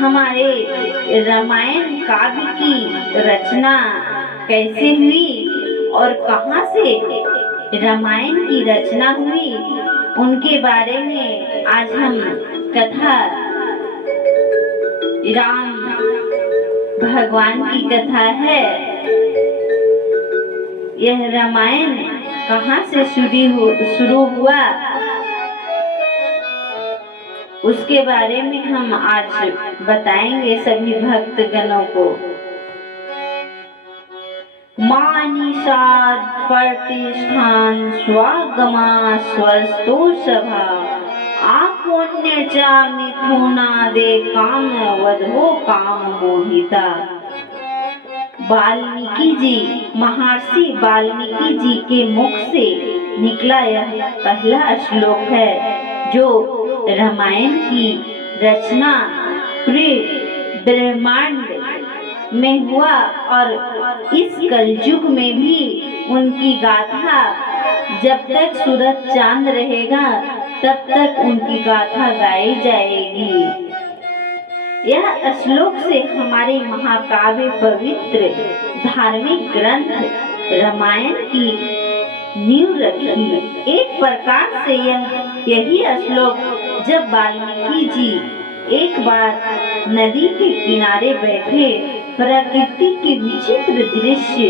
हमारे रामायण काव्य की रचना कैसे हुई और कहाँ से रामायण की रचना हुई, उनके बारे में आज हम कथा, राम भगवान की कथा है। यह रामायण कहाँ से शुरू हुआ, उसके बारे में हम आज बताएंगे सभी भक्तगणों को। मानिषाद प्रतिष्ठान स्वागमा स्वस्तो सभा आपुण्य चा मिथुनादे काम वधो काम मोहिता। वाल्मीकि जी, महर्षि वाल्मीकि जी के मुख से निकला यह पहला श्लोक है जो रामायण की रचना ब्रह्मांड में हुआ और इस कलयुग में भी उनकी गाथा, जब तक सूरज चांद रहेगा तब तक उनकी गाथा गाई जाएगी। यह श्लोक से हमारे महाकाव्य पवित्र धार्मिक ग्रंथ रामायण की नींव रखी। एक प्रकार से यही श्लोक जब वाल्मीकि जी एक बार नदी के किनारे बैठे प्रकृति के विचित्र दृश्य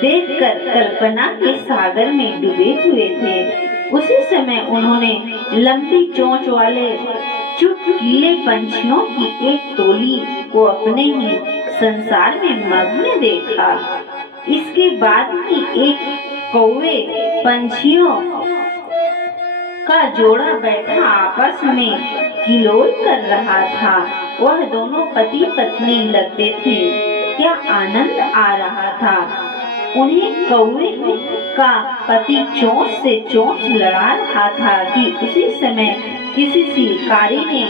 देखकर कल्पना के सागर में डूबे हुए थे, उसी समय उन्होंने लंबी चोंच वाले चुटकीले पंछियों की एक टोली को अपने ही संसार में मग्न देखा। इसके बाद ही एक कौवे पंछियों का जोड़ा बैठा आपस में किलोल कर रहा था। वह दोनों पति पत्नी लगते थे। क्या आनंद आ रहा था उन्हें। कौवे का पति चोंच से चोंच लड़ा रहा था कि उसी समय किसी शिकारी ने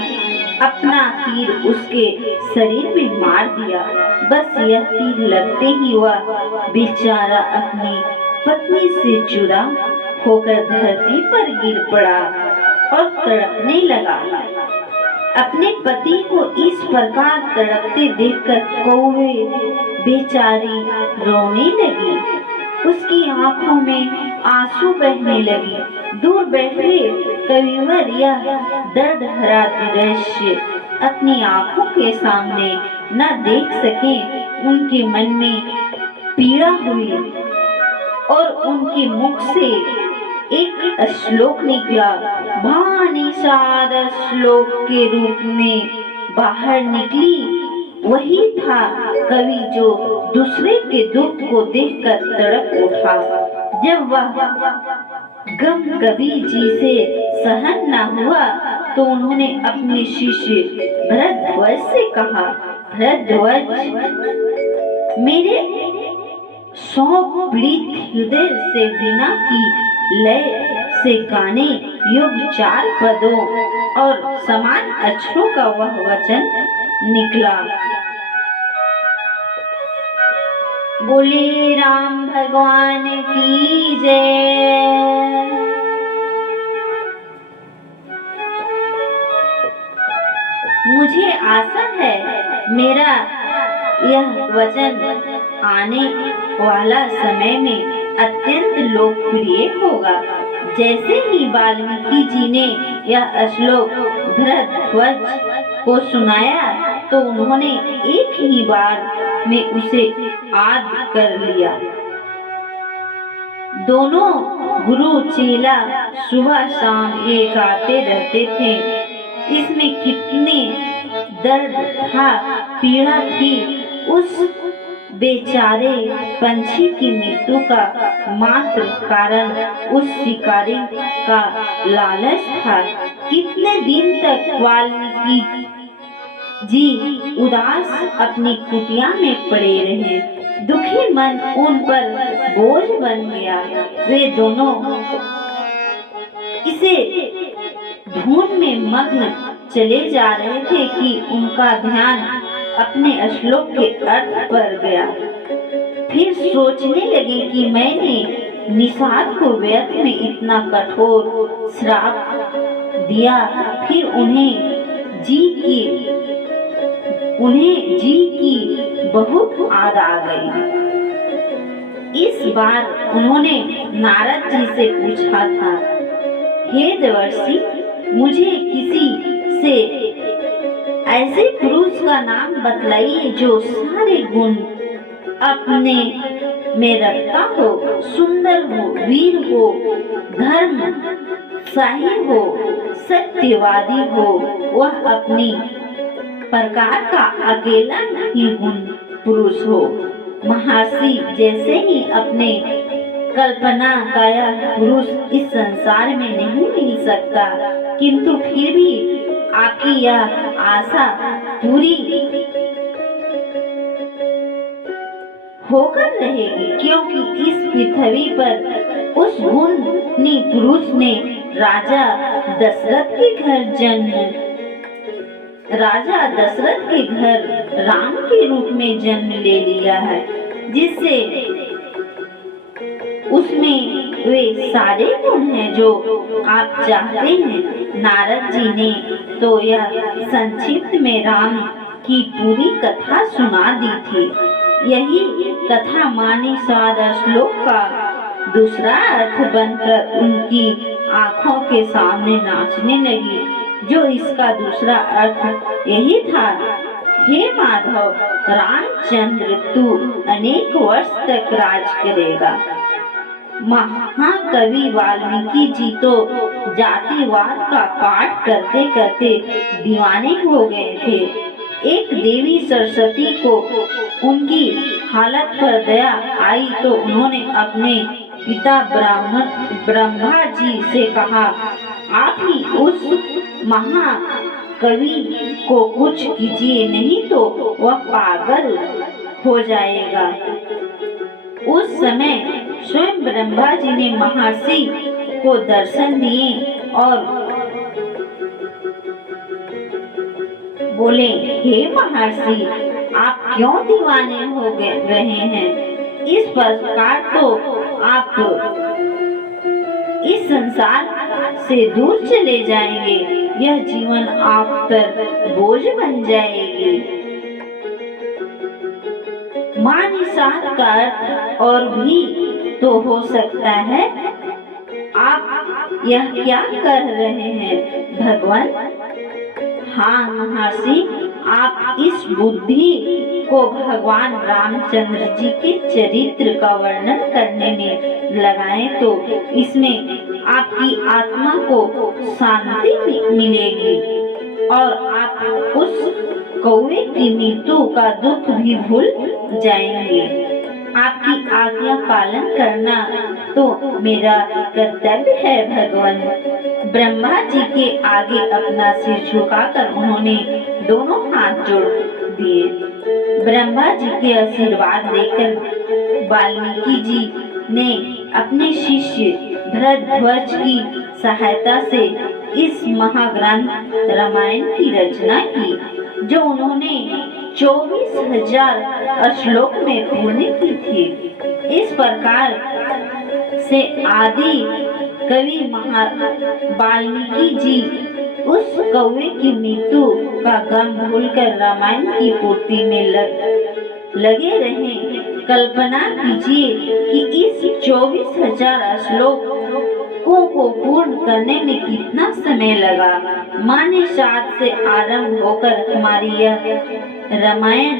अपना तीर उसके शरीर में मार दिया। बस यह तीर लगते ही वह बेचारा अपनी पत्नी से जुदा होकर धरती पर गिर पड़ा और तड़पने लगा। अपने पति को इस प्रकार तड़पते देखकर कौवे बेचारी रोने लगी। उसकी आंखों में आंसू बहने लगे। दूर बैठे कविवर यह दर्द भरा दृश्य अपनी आंखों के सामने न देख सके। उनके मन में पीड़ा हुई और उनके मुख से एक श्लोक निकला। भानिषाद श्लोक के रूप में बाहर निकली। वही था कवि जो दूसरे के दुख को देखकर तड़प उठा। जब वह गम कवि जी से सहन न हुआ तो उन्होंने अपने शिष्य भरद्वाज से कहा, भरद्वाज, मेरे शौक पीड़ित हृदय से वीणा की लय से गाने योग्य 4 पदों और समान अक्षरों का वह वचन निकला। बोले राम भगवान की जय। मुझे आशा है मेरा यह वचन आने वाला समय में अत्यंत लोकप्रिय होगा। जैसे ही वाल्मीकि जी ने यह श्लोक भरद्वाज को सुनाया तो उन्होंने एक ही बार में उसे याद कर लिया। दोनों गुरु चेला सुबह शाम ये गाते रहते थे। इसमें कितने दर्द था, पीड़ा थी। उस बेचारे पंछी की मृत्यु का मात्र कारण उस शिकारी का लालच था। कितने दिन तक वाल्मीकि जी उदास अपनी कुटिया में पड़े रहे। दुखी मन उन पर बोझ बन गया। वे दोनों इसे धुन में मग्न चले जा रहे थे कि उनका ध्यान अपने श्लोक के अर्थ पर गया। फिर सोचने लगे कि मैंने निषाद को व्यर्थ में इतना कठोर श्राप दिया, फिर उन्हें जी की उन्हें जी की बहुत आग आ गई। इस बार उन्होंने नारद जी से पूछा था, हे देवर्षि, मुझे किसी से ऐसे पुरुष का नाम बतलाइए जो सारे गुण अपने में रखता हो, सुंदर हो, वीर हो, धर्म सही हो, सत्यवादी हो, वह अपनी प्रकार का अकेला ही गुण पुरुष हो। महर्षि, जैसे ही अपने कल्पना का यह पुरुष इस संसार में नहीं मिल सकता, किंतु फिर भी आपकी यह आशा पूरी होकर रहेगी, क्योंकि इस पृथ्वी पर उस गुणी पुरुष ने राजा दशरथ के घर राम के रूप में जन्म ले लिया है, जिससे उसमें वे सारे गुण हैं जो आप चाहते हैं। नारद जी ने तो यह संक्षिप्त में राम की पूरी कथा सुना दी थी। यही कथा मानी 7 श्लोक का दूसरा अर्थ बनकर उनकी आंखों के सामने नाचने लगी, जो इसका दूसरा अर्थ यही था, हे माधव, रामचंद्र तू अनेक वर्ष तक राज करेगा। महाकवि वाल्मीकि जी तो जातिवाद का पाठ करते करते दीवाने हो गए थे। एक देवी सरस्वती को उनकी हालत पर दया आई तो उन्होंने अपने पिता ब्रह्मा जी से कहा, आप ही उस महाकवि को कुछ कीजिए, नहीं तो वह पागल हो जाएगा। उस समय स्वयं ब्रह्मा जी ने महर्षि को दर्शन दिए और बोले, हे महर्षि, आप क्यों दीवाने हो रहे हैं? इस प्रकार तो आप इस संसार से दूर चले जाएंगे, यह जीवन आप पर बोझ बन जाएगी। मानिसात का अर्थ और भी तो हो सकता है। आप यह क्या कर रहे हैं भगवान? हाँ महर्षि, आप इस बुद्धि को भगवान रामचंद्र जी के चरित्र का वर्णन करने में लगाएं तो इसमें आपकी आत्मा को शांति मिलेगी और आप उस कौवे की मृत्यु का दुख भी भूल जाएंगे। आपकी आज्ञा पालन करना तो मेरा कर्तव्य है भगवान। ब्रह्मा जी के आगे अपना सिर झुकाकर उन्होंने दोनों हाथ जोड़ दिए। ब्रह्मा जी के आशीर्वाद लेकर वाल्मीकि जी ने अपने शिष्य भरद्वाज की सहायता से इस महाग्रंथ रामायण की रचना की, जो उन्होंने 24,000 श्लोक में पूर्ण की थी। इस प्रकार से आदि कवि वाल्मीकि जी उस कौवे की मृत्यु का गम भूलकर रामायण की पूर्ति में लगे रहे। कल्पना कीजिए कि इस 24,000 श्लोक को पूर्ण करने में कितना समय लगा। माने 7 से आरंभ होकर हमारी यह रामायण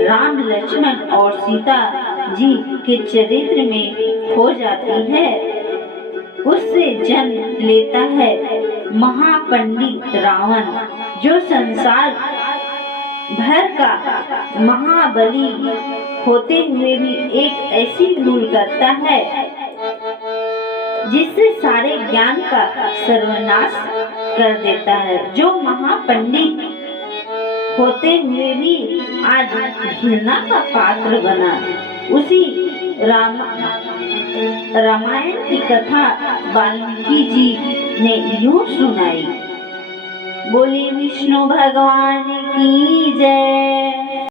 राम, लक्ष्मण और सीता जी के चरित्र में हो जाती है। उससे जन्म लेता है महापंडित रावण, जो संसार भर का महाबली होते हुए भी एक ऐसी भूल करता है जिससे सारे ज्ञान का सर्वनाश कर देता है। जो महापंडित होते हुए भी आज घृणा का पात्र बना। उसी रामायण की कथा वाल्मीकि जी ने यूं सुनाई। बोली विष्णु भगवान की जय।